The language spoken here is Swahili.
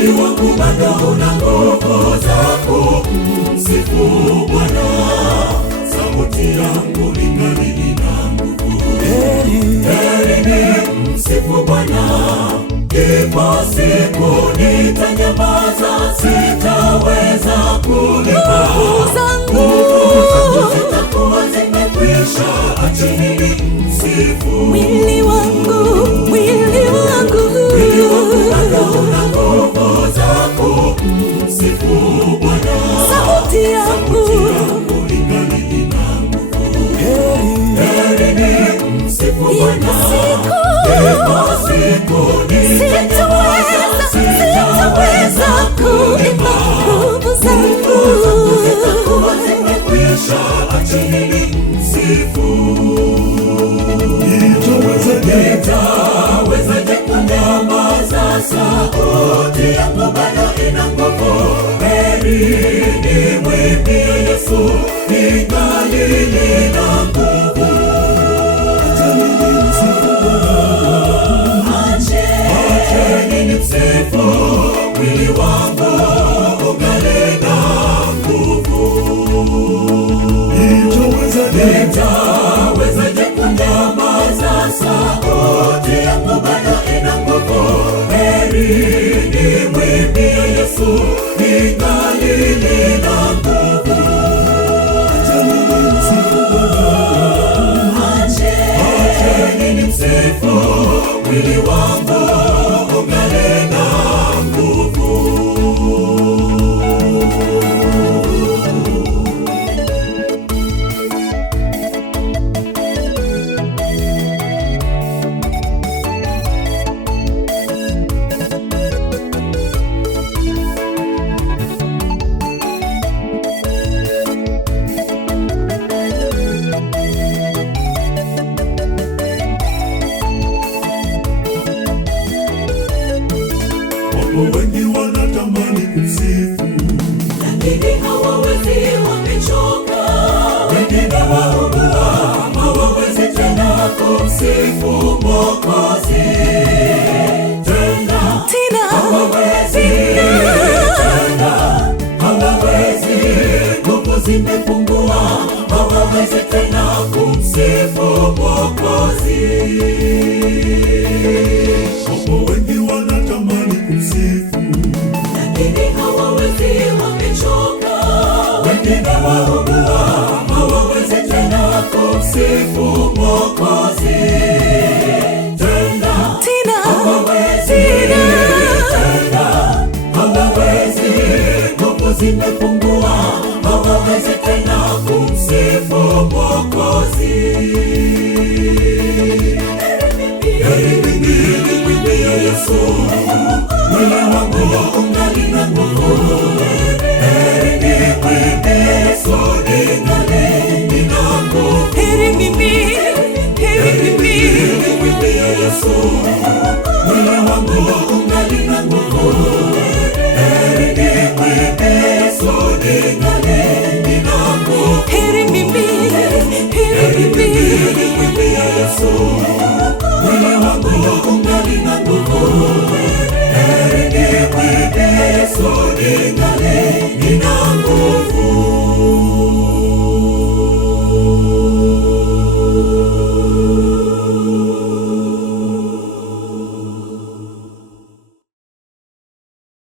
mwili wangu bado una nguvu za kumsifu Bwana, sauti yangu ingali ina nguvu. Heri ni msifu Bwana, ipo siku nitanyamaza, sitaweza kulipa. Nguvu zangu zitakuwa zimekwisha, acheni nimsifu mwili wangu, mwili wangu bado una nguvu za kumsifu Bwana, sauti yangu ingali ina nguvu. Heri ni msifu Bwana, ipo siku nitanyamaza, sitaweza kulipa. nguvu zangu Zitakuwa zimekwisha, acheni nimsifu. Nitawezaje kunyamaza, sauti yangu bado ina nguvu. Heri nimwimbie Yesu, ningali nina nguvu. Acheni nimsifu, mwili wangu ungali na nguvu. Nitawezaje kunyamaza, sauti yangu bado ina nguvu. Heri nimwimbie Yesu, ningali nina nguvu. Acheni nimsifu, mwili wangu ungali na nguvu. Wapo wengi wanatamani kumsifu, lakini hawawezi, wamechoka. wengine waugua, hawawezi tena kumsifu Mwokozi. Tena hawawezi, nguvu zimepungua, hawawezi tena kumsifu Mwokozi. Wapo wengi wanatamani kumsifu, Lakini hawawezi, wamechoka. wengine waugua, hawawezi tena kumsifu Mwokozi.